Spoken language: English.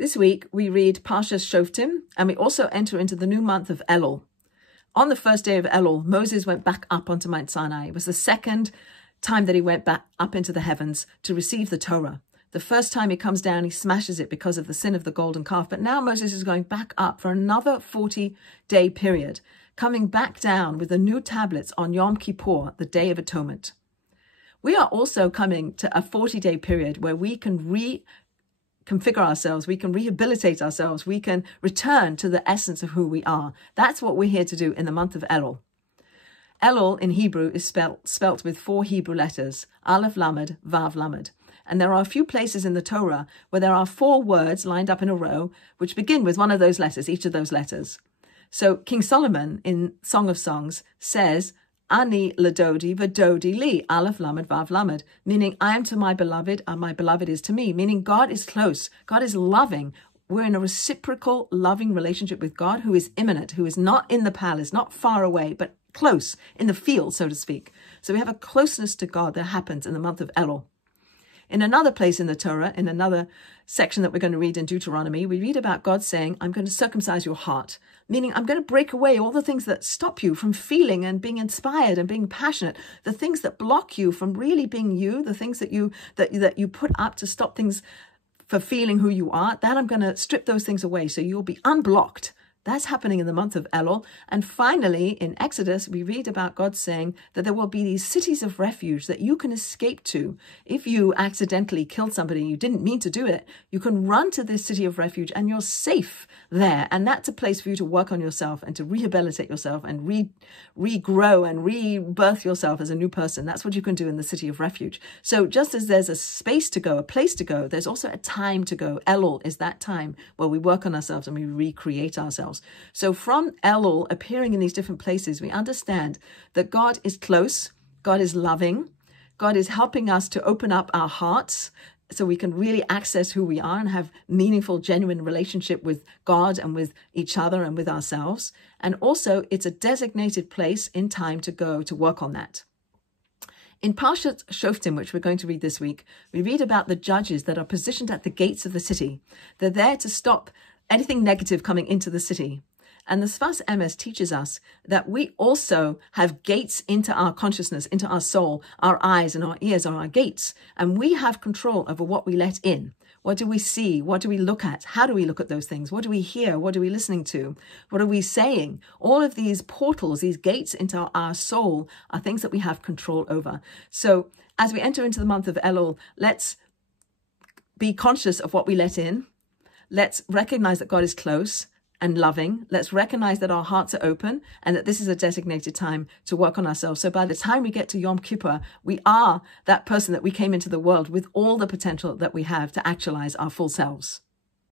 This week, we read Parshat Shoftim, and we also enter into the new month of Elul. On the first day of Elul, Moses went back up onto Mount Sinai. It was the second time that he went back up into the heavens to receive the Torah. The first time he comes down, he smashes it because of the sin of the golden calf. But now Moses is going back up for another 40-day period, coming back down with the new tablets on Yom Kippur, the Day of Atonement. We are also coming to a 40-day period where we can reconfigure ourselves, we can rehabilitate ourselves, we can return to the essence of who we are. That's what we're here to do in the month of Elul. Elul in Hebrew is spelt with 4 Hebrew letters, Aleph Lamed, Vav Lamed. And there are a few places in the Torah where there are 4 words lined up in a row, which begin with one of those letters, each of those letters. So King Solomon in Song of Songs says, Ani ladodi v'dodi li, Aleph Lamed Vav Lamed, meaning I am to my beloved and my beloved is to me, meaning God is close, God is loving. We're in a reciprocal, loving relationship with God who is immanent, who is not in the palace, not far away, but close, in the field, so to speak. So we have a closeness to God that happens in the month of Elul. In another place in the Torah, in another section that we're going to read in Deuteronomy, we read about God saying, I'm going to circumcise your heart, meaning I'm going to break away all the things that stop you from feeling and being inspired and being passionate, the things that block you from really being you, the things that you put up to stop things for feeling who you are, that I'm going to strip those things away so you'll be unblocked. That's happening in the month of Elul. And finally, in Exodus, we read about God saying that there will be these cities of refuge that you can escape to. If you accidentally killed somebody, you didn't mean to do it, you can run to this city of refuge and you're safe there. And that's a place for you to work on yourself and to rehabilitate yourself and regrow and rebirth yourself as a new person. That's what you can do in the city of refuge. So just as there's a space to go, a place to go, there's also a time to go. Elul is that time where we work on ourselves and we recreate ourselves. So from Elul appearing in these different places, we understand that God is close, God is loving, God is helping us to open up our hearts so we can really access who we are and have meaningful, genuine relationship with God and with each other and with ourselves. And also it's a designated place in time to go to work on that. In Parshat Shoftim, which we're going to read this week, we read about the judges that are positioned at the gates of the city. They're there to stop anything negative coming into the city. And the Sfas Emes teaches us that we also have gates into our consciousness, into our soul. Our eyes and our ears are our gates. And we have control over what we let in. What do we see? What do we look at? How do we look at those things? What do we hear? What are we listening to? What are we saying? All of these portals, these gates into our soul are things that we have control over. So as we enter into the month of Elul, let's be conscious of what we let in. Let's recognize that God is close and loving. Let's recognize that our hearts are open and that this is a designated time to work on ourselves. So by the time we get to Yom Kippur, we are that person that we came into the world with all the potential that we have to actualize our full selves.